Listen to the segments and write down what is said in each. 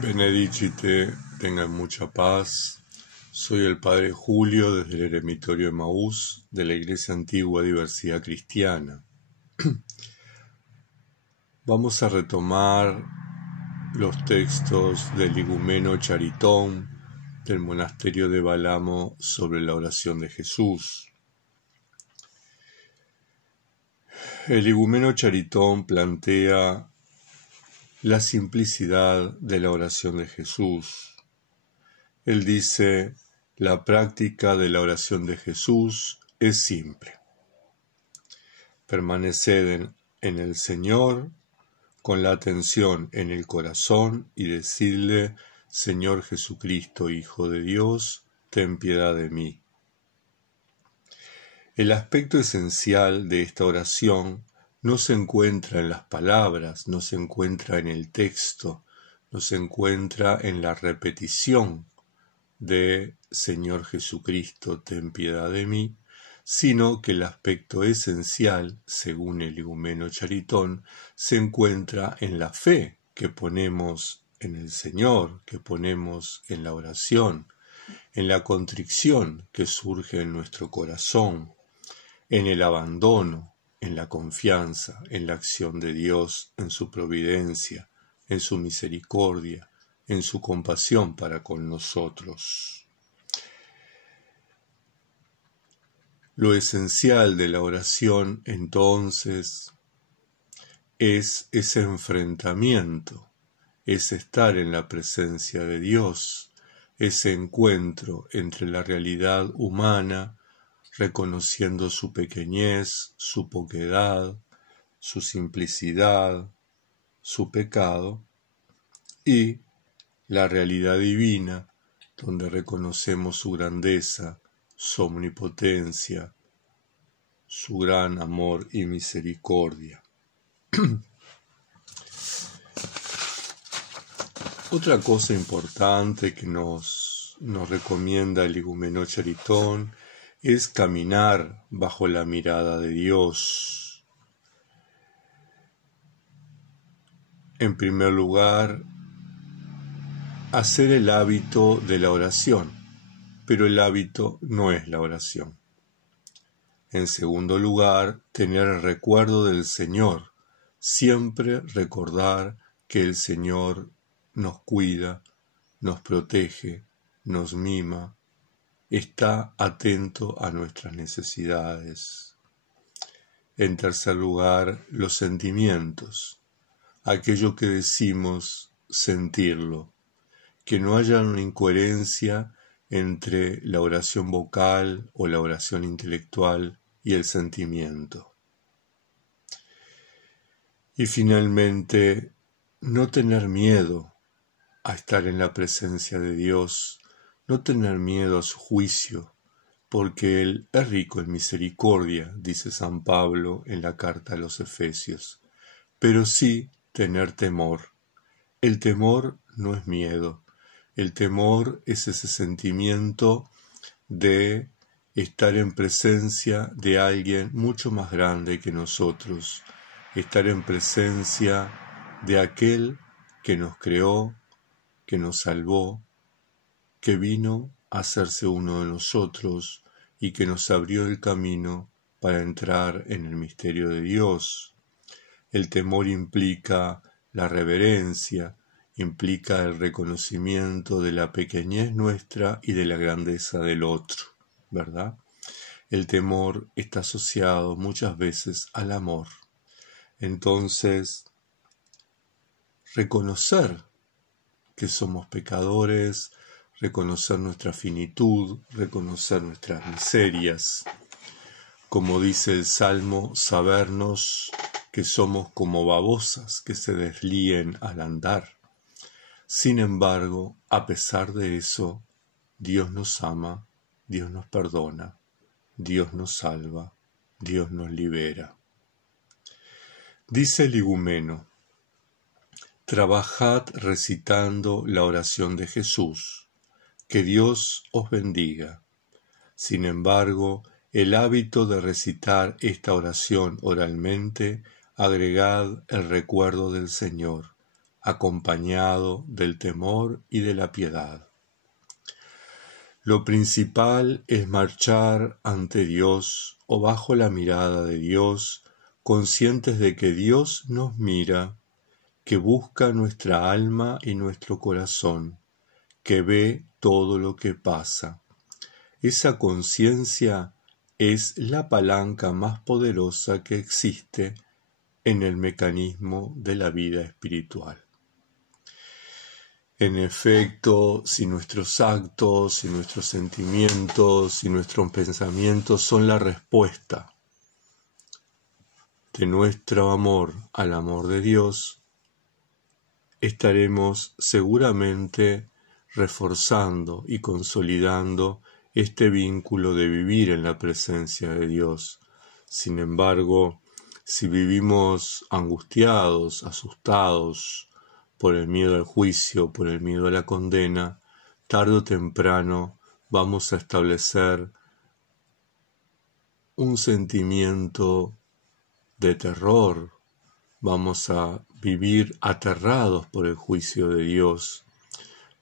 Benedicite, tengan mucha paz. Soy el Padre Julio desde el Eremitorio Emaús de la Iglesia Antigua Diversidad Cristiana. Vamos a retomar los textos del Igumeno Charitón del monasterio de Balamo sobre la oración de Jesús. El Igumeno Charitón plantea la simplicidad de la oración de Jesús. Él dice: la práctica de la oración de Jesús es simple. Permaneced en el Señor con la atención en el corazón y decidle: Señor Jesucristo, Hijo de Dios, ten piedad de mí. El aspecto esencial de esta oración no se encuentra en las palabras, no se encuentra en el texto, no se encuentra en la repetición de Señor Jesucristo, ten piedad de mí, sino que el aspecto esencial, según el Igumeno Charitón, se encuentra en la fe que ponemos en el Señor, que ponemos en la oración, en la contrición que surge en nuestro corazón, en el abandono, en la confianza, en la acción de Dios, en su providencia, en su misericordia, en su compasión para con nosotros. Lo esencial de la oración, entonces, es ese enfrentamiento, es estar en la presencia de Dios, ese encuentro entre la realidad humana, reconociendo su pequeñez, su poquedad, su simplicidad, su pecado, y la realidad divina, donde reconocemos su grandeza, su omnipotencia, su gran amor y misericordia. Otra cosa importante que nos recomienda el Igumeno Charitón es caminar bajo la mirada de Dios. En primer lugar, hacer el hábito de la oración, pero el hábito no es la oración. En segundo lugar, tener el recuerdo del Señor, siempre recordar que el Señor nos cuida, nos protege, nos mima, está atento a nuestras necesidades. En tercer lugar, los sentimientos, aquello que decimos sentirlo, que no haya una incoherencia entre la oración vocal o la oración intelectual y el sentimiento. Y finalmente, no tener miedo a estar en la presencia de Dios, no tener miedo a su juicio, porque Él es rico en misericordia, dice San Pablo en la carta a los Efesios, pero sí tener temor. El temor no es miedo, el temor es ese sentimiento de estar en presencia de alguien mucho más grande que nosotros, estar en presencia de aquel que nos creó, que nos salvó, que vino a hacerse uno de nosotros y que nos abrió el camino para entrar en el misterio de Dios. El temor implica la reverencia, implica el reconocimiento de la pequeñez nuestra y de la grandeza del otro, ¿verdad? El temor está asociado muchas veces al amor. Entonces, reconocer que somos pecadores, reconocer nuestra finitud, reconocer nuestras miserias. Como dice el Salmo, sabernos que somos como babosas que se deslíen al andar. Sin embargo, a pesar de eso, Dios nos ama, Dios nos perdona, Dios nos salva, Dios nos libera. Dice el Igumeno: trabajad recitando la oración de Jesús, que Dios os bendiga. Sin embargo, el hábito de recitar esta oración oralmente, agregad el recuerdo del Señor, acompañado del temor y de la piedad. Lo principal es marchar ante Dios o bajo la mirada de Dios, conscientes de que Dios nos mira, que busca nuestra alma y nuestro corazón, que ve todo lo que pasa. Esa conciencia es la palanca más poderosa que existe en el mecanismo de la vida espiritual. En efecto, si nuestros actos, si nuestros sentimientos, si nuestros pensamientos son la respuesta de nuestro amor al amor de Dios, estaremos seguramente reforzando y consolidando este vínculo de vivir en la presencia de Dios. Sin embargo, si vivimos angustiados, asustados por el miedo al juicio, por el miedo a la condena, tarde o temprano vamos a establecer un sentimiento de terror, vamos a vivir aterrados por el juicio de Dios,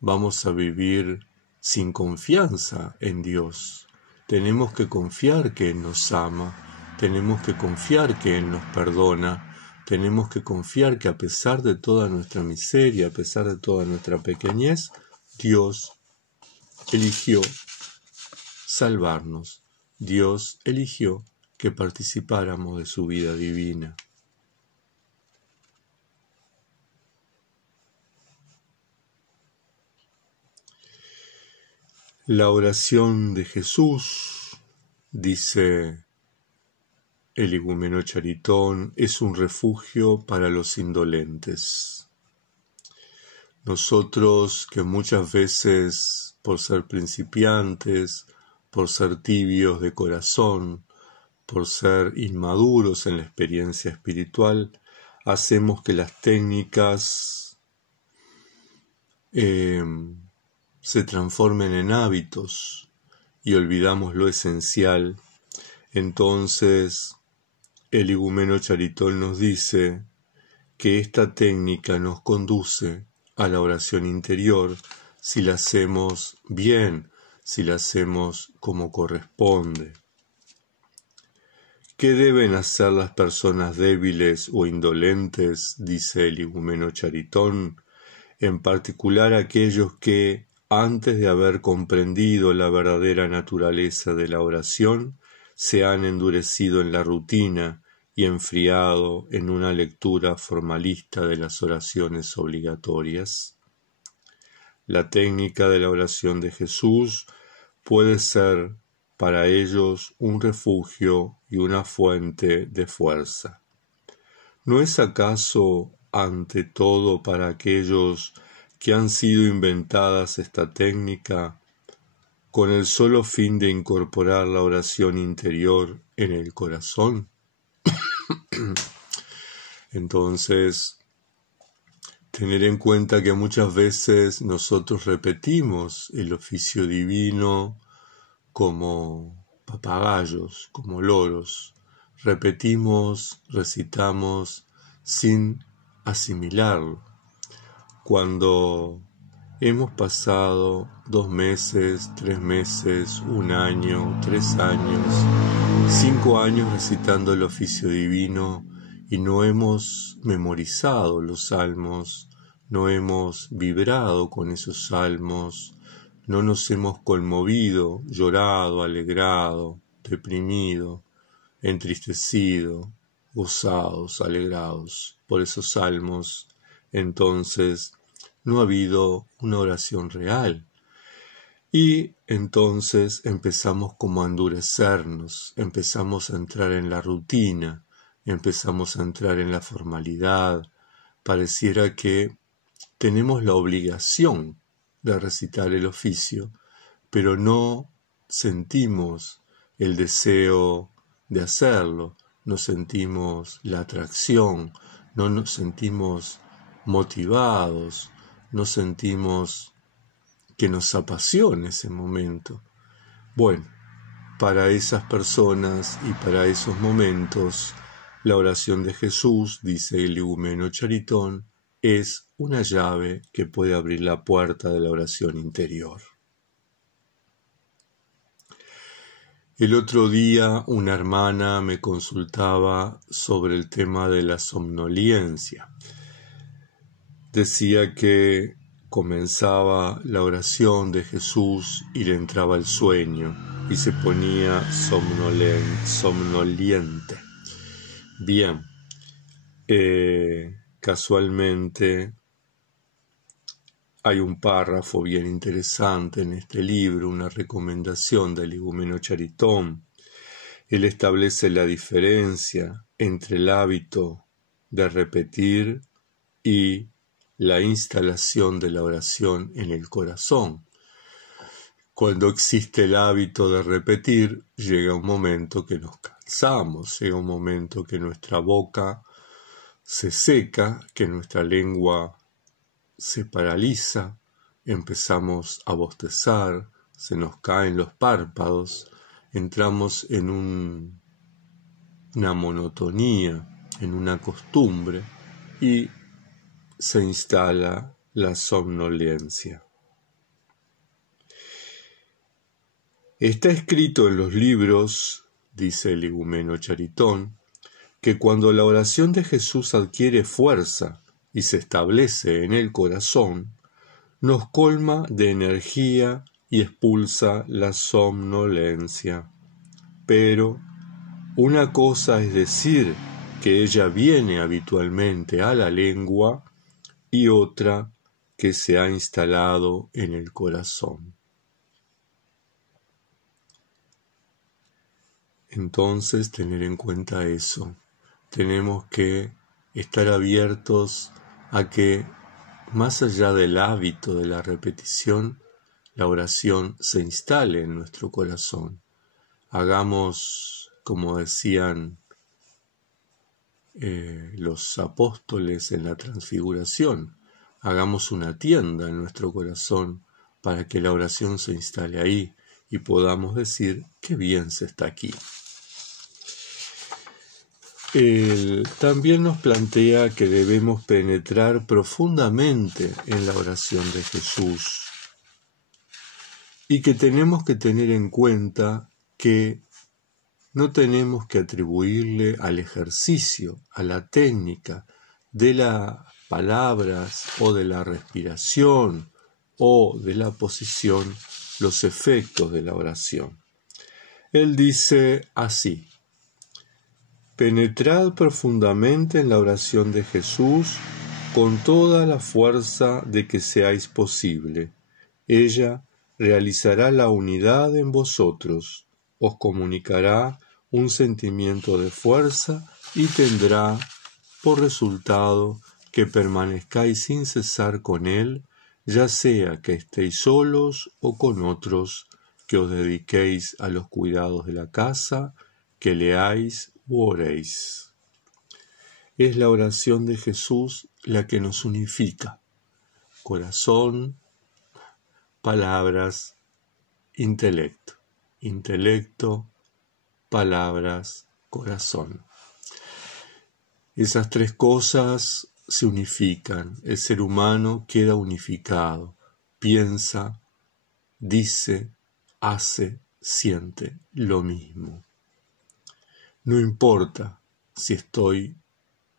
vamos a vivir sin confianza en Dios. Tenemos que confiar que Él nos ama, tenemos que confiar que Él nos perdona, tenemos que confiar que a pesar de toda nuestra miseria, a pesar de toda nuestra pequeñez, Dios eligió salvarnos. Dios eligió que participáramos de su vida divina. La oración de Jesús, dice el igumeno Charitón, es un refugio para los indolentes. Nosotros que muchas veces, por ser principiantes, por ser tibios de corazón, por ser inmaduros en la experiencia espiritual, hacemos que las técnicas se transformen en hábitos y olvidamos lo esencial. Entonces, el igumeno Charitón nos dice que esta técnica nos conduce a la oración interior si la hacemos bien, si la hacemos como corresponde. ¿Qué deben hacer las personas débiles o indolentes?, dice el igumeno Charitón, en particular aquellos que, antes de haber comprendido la verdadera naturaleza de la oración, se han endurecido en la rutina y enfriado en una lectura formalista de las oraciones obligatorias. La técnica de la oración de Jesús puede ser para ellos un refugio y una fuente de fuerza. ¿No es acaso ante todo para aquellos que han sido inventadas esta técnica con el solo fin de incorporar la oración interior en el corazón? Entonces, tener en cuenta que muchas veces nosotros repetimos el oficio divino como papagayos, como loros. Repetimos, recitamos sin asimilarlo. Cuando hemos pasado 2 meses, 3 meses, 1 año, 3 años, 5 años recitando el oficio divino y no hemos memorizado los salmos, no hemos vibrado con esos salmos, no nos hemos conmovido, llorado, alegrado, deprimido, entristecido, gozados, alegrados por esos salmos, entonces no ha habido una oración real. Y entonces empezamos como a endurecernos, empezamos a entrar en la rutina, empezamos a entrar en la formalidad. Pareciera que tenemos la obligación de recitar el oficio, pero no sentimos el deseo de hacerlo, no sentimos la atracción, no nos sentimos motivados, no sentimos que nos apasione ese momento. Bueno, para esas personas y para esos momentos, la oración de Jesús, dice el igumeno Charitón, es una llave que puede abrir la puerta de la oración interior. El otro día una hermana me consultaba sobre el tema de la somnolencia. Decía que comenzaba la oración de Jesús y le entraba el sueño y se ponía somnoliente. Bien, casualmente hay un párrafo bien interesante en este libro, una recomendación del igumeno Charitón. Él establece la diferencia entre el hábito de repetir y la instalación de la oración en el corazón. Cuando existe el hábito de repetir, llega un momento que nos cansamos, llega un momento que nuestra boca se seca, que nuestra lengua se paraliza, empezamos a bostezar, se nos caen los párpados, entramos en una monotonía, en una costumbre y se instala la somnolencia. Está escrito en los libros, dice el igumeno Charitón, que cuando la oración de Jesús adquiere fuerza y se establece en el corazón, nos colma de energía y expulsa la somnolencia. Pero una cosa es decir que ella viene habitualmente a la lengua y otra que se ha instalado en el corazón. Entonces, tener en cuenta eso. Tenemos que estar abiertos a que, más allá del hábito de la repetición, la oración se instale en nuestro corazón. Hagamos, como decían los apóstoles en la transfiguración, hagamos una tienda en nuestro corazón para que la oración se instale ahí y podamos decir qué bien se está aquí. Él también nos plantea que debemos penetrar profundamente en la oración de Jesús y que tenemos que tener en cuenta que no tenemos que atribuirle al ejercicio, a la técnica de las palabras o de la respiración o de la posición los efectos de la oración. Él dice así: penetrad profundamente en la oración de Jesús con toda la fuerza de que seáis posible. Ella realizará la unidad en vosotros, os comunicará un sentimiento de fuerza y tendrá por resultado que permanezcáis sin cesar con Él, ya sea que estéis solos o con otros, que os dediquéis a los cuidados de la casa, que leáis u oréis. Es la oración de Jesús la que nos unifica. Corazón, palabras, intelecto. Intelecto, palabras, corazón. Esas tres cosas se unifican. El ser humano queda unificado. Piensa, dice, hace, siente lo mismo. No importa si estoy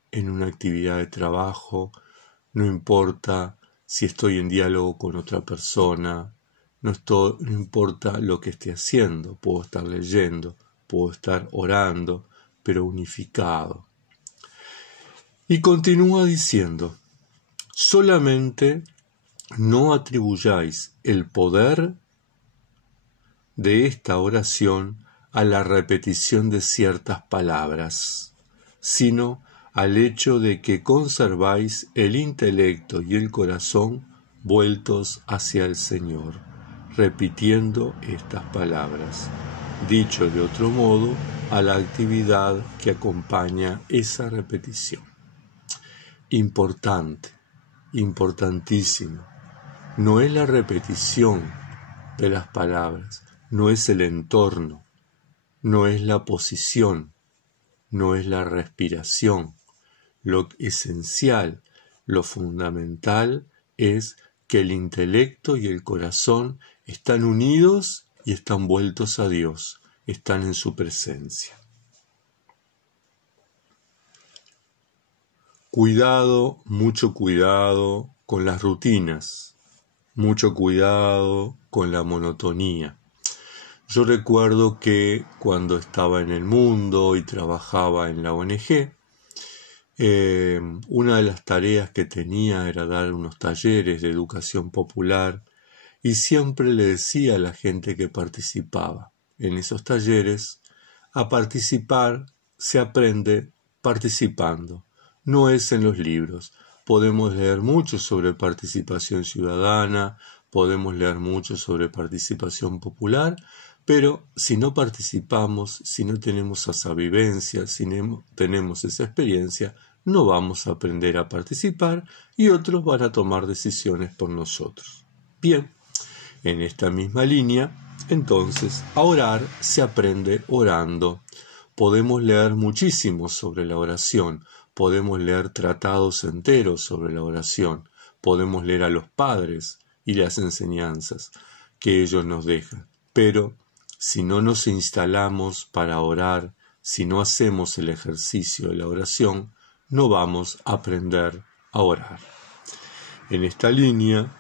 en una actividad de trabajo, no importa si estoy en diálogo con otra persona, no importa lo que esté haciendo, puedo estar leyendo, puedo estar orando, pero unificado. Y continúa diciendo: solamente no atribuyáis el poder de esta oración a la repetición de ciertas palabras, sino al hecho de que conserváis el intelecto y el corazón vueltos hacia el Señor, repitiendo estas palabras. Dicho de otro modo, a la actividad que acompaña esa repetición. Importante, importantísimo. No es la repetición de las palabras, no es el entorno, no es la posición, no es la respiración. Lo esencial, lo fundamental es que el intelecto y el corazón están unidos y están vueltos a Dios, están en su presencia. Cuidado, mucho cuidado con las rutinas, mucho cuidado con la monotonía. Yo recuerdo que cuando estaba en el mundo y trabajaba en la ONG, una de las tareas que tenía era dar unos talleres de educación popular y siempre le decía a la gente que participaba en esos talleres, a participar se aprende participando, no es en los libros. Podemos leer mucho sobre participación ciudadana, podemos leer mucho sobre participación popular, pero si no participamos, si no tenemos esa vivencia, si no tenemos esa experiencia, no vamos a aprender a participar y otros van a tomar decisiones por nosotros. Bien, en esta misma línea, entonces, a orar se aprende orando. Podemos leer muchísimo sobre la oración, podemos leer tratados enteros sobre la oración, podemos leer a los padres y las enseñanzas que ellos nos dejan, pero si no nos instalamos para orar, si no hacemos el ejercicio de la oración, no vamos a aprender a orar. En esta línea,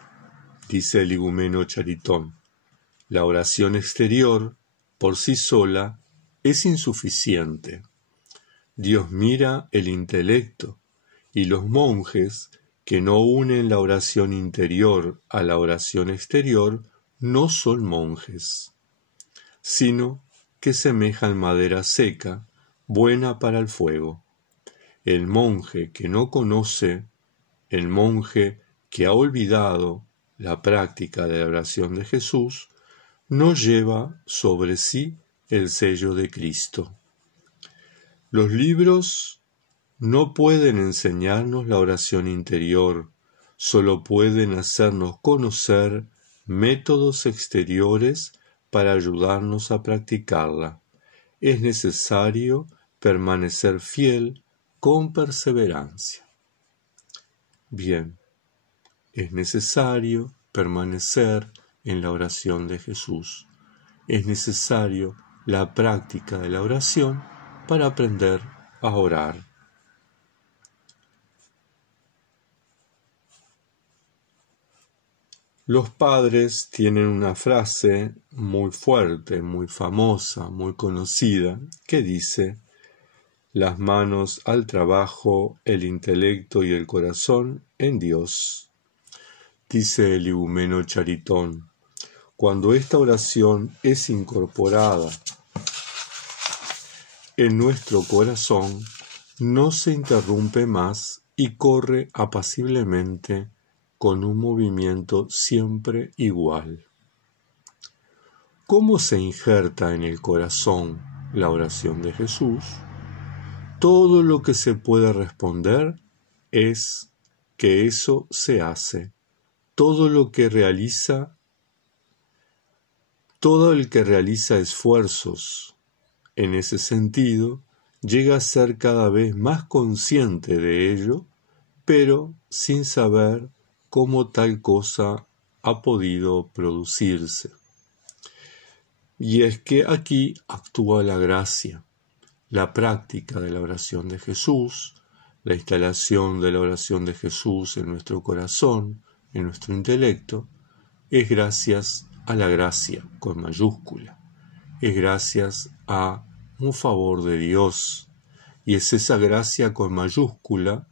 dice el igumeno Charitón, la oración exterior, por sí sola, es insuficiente. Dios mira el intelecto, y los monjes que no unen la oración interior a la oración exterior no son monjes, sino que semejan madera seca, buena para el fuego. El monje que no conoce, el monje que ha olvidado la práctica de la oración de Jesús, no lleva sobre sí el sello de Cristo. Los libros no pueden enseñarnos la oración interior, solo pueden hacernos conocer métodos exteriores para ayudarnos a practicarla. Es necesario permanecer fiel con perseverancia. Bien, es necesario permanecer en la oración de Jesús. Es necesario la práctica de la oración para aprender a orar. Los padres tienen una frase muy fuerte, muy famosa, muy conocida, que dice: las manos al trabajo, el intelecto y el corazón en Dios. Dice el igumeno Charitón, cuando esta oración es incorporada en nuestro corazón, no se interrumpe más y corre apaciblemente con un movimiento siempre igual. ¿Cómo se injerta en el corazón la oración de Jesús? Todo lo que se puede responder es que eso se hace. Todo el que realiza esfuerzos en ese sentido llega a ser cada vez más consciente de ello, pero sin saber cómo tal cosa ha podido producirse. Y es que aquí actúa la gracia, la práctica de la oración de Jesús, la instalación de la oración de Jesús en nuestro corazón, en nuestro intelecto, es gracias a la gracia con mayúscula, es gracias a un favor de Dios, y es esa gracia con mayúscula,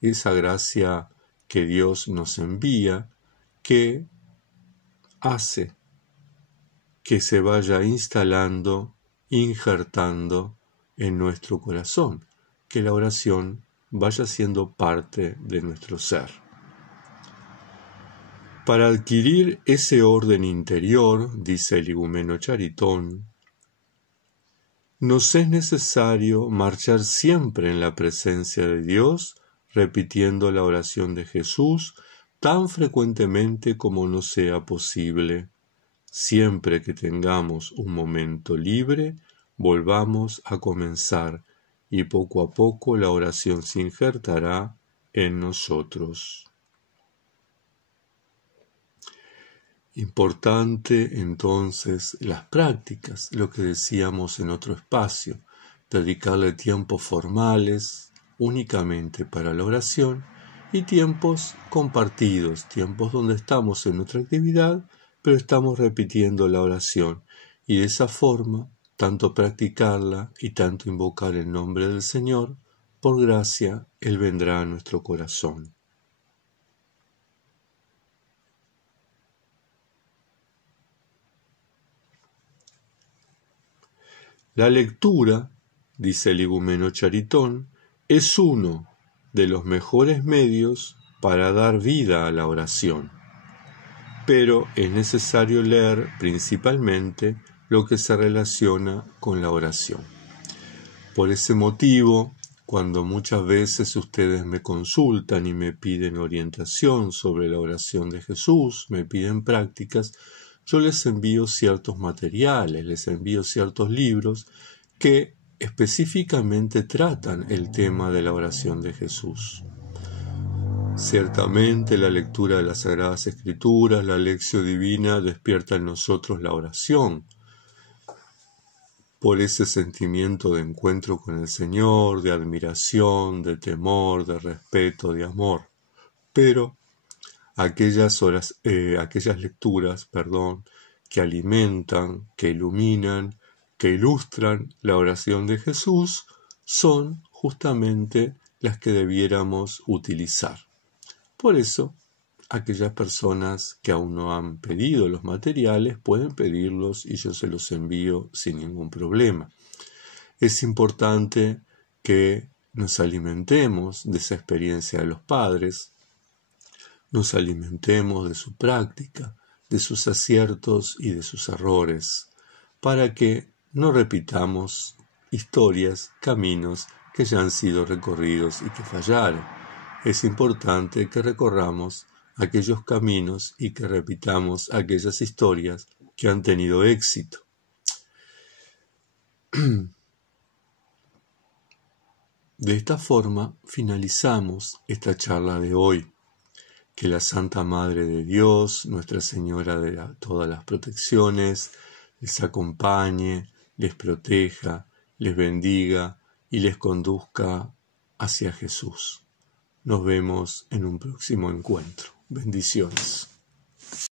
esa gracia que Dios nos envía, que hace que se vaya instalando, injertando en nuestro corazón, que la oración vaya siendo parte de nuestro ser. Para adquirir ese orden interior, dice el igumeno Charitón, nos es necesario marchar siempre en la presencia de Dios, repitiendo la oración de Jesús tan frecuentemente como nos sea posible. Siempre que tengamos un momento libre, volvamos a comenzar y poco a poco la oración se injertará en nosotros. Importante entonces las prácticas, lo que decíamos en otro espacio, dedicarle tiempos formales únicamente para la oración y tiempos compartidos, tiempos donde estamos en otra actividad, pero estamos repitiendo la oración y de esa forma tanto practicarla y tanto invocar el nombre del Señor, por gracia Él vendrá a nuestro corazón. La lectura, dice el igumeno Charitón, es uno de los mejores medios para dar vida a la oración, pero es necesario leer principalmente lo que se relaciona con la oración. Por ese motivo, cuando muchas veces ustedes me consultan y me piden orientación sobre la oración de Jesús, me piden prácticas, yo les envío ciertos materiales, les envío ciertos libros que específicamente tratan el tema de la oración de Jesús. Ciertamente la lectura de las Sagradas Escrituras, la lección divina, despierta en nosotros la oración, por ese sentimiento de encuentro con el Señor, de admiración, de temor, de respeto, de amor. Pero aquellas lecturas, que alimentan, que iluminan, que ilustran la oración de Jesús, son justamente las que debiéramos utilizar. Por eso, aquellas personas que aún no han pedido los materiales pueden pedirlos y yo se los envío sin ningún problema. Es importante que nos alimentemos de esa experiencia de los padres, nos alimentemos de su práctica, de sus aciertos y de sus errores, para que no repitamos historias, caminos que ya han sido recorridos y que fallaron. Es importante que recorramos aquellos caminos y que repitamos aquellas historias que han tenido éxito. De esta forma finalizamos esta charla de hoy. Que la Santa Madre de Dios, Nuestra Señora de todas las protecciones, les acompañe, les proteja, les bendiga y les conduzca hacia Jesús. Nos vemos en un próximo encuentro. Bendiciones.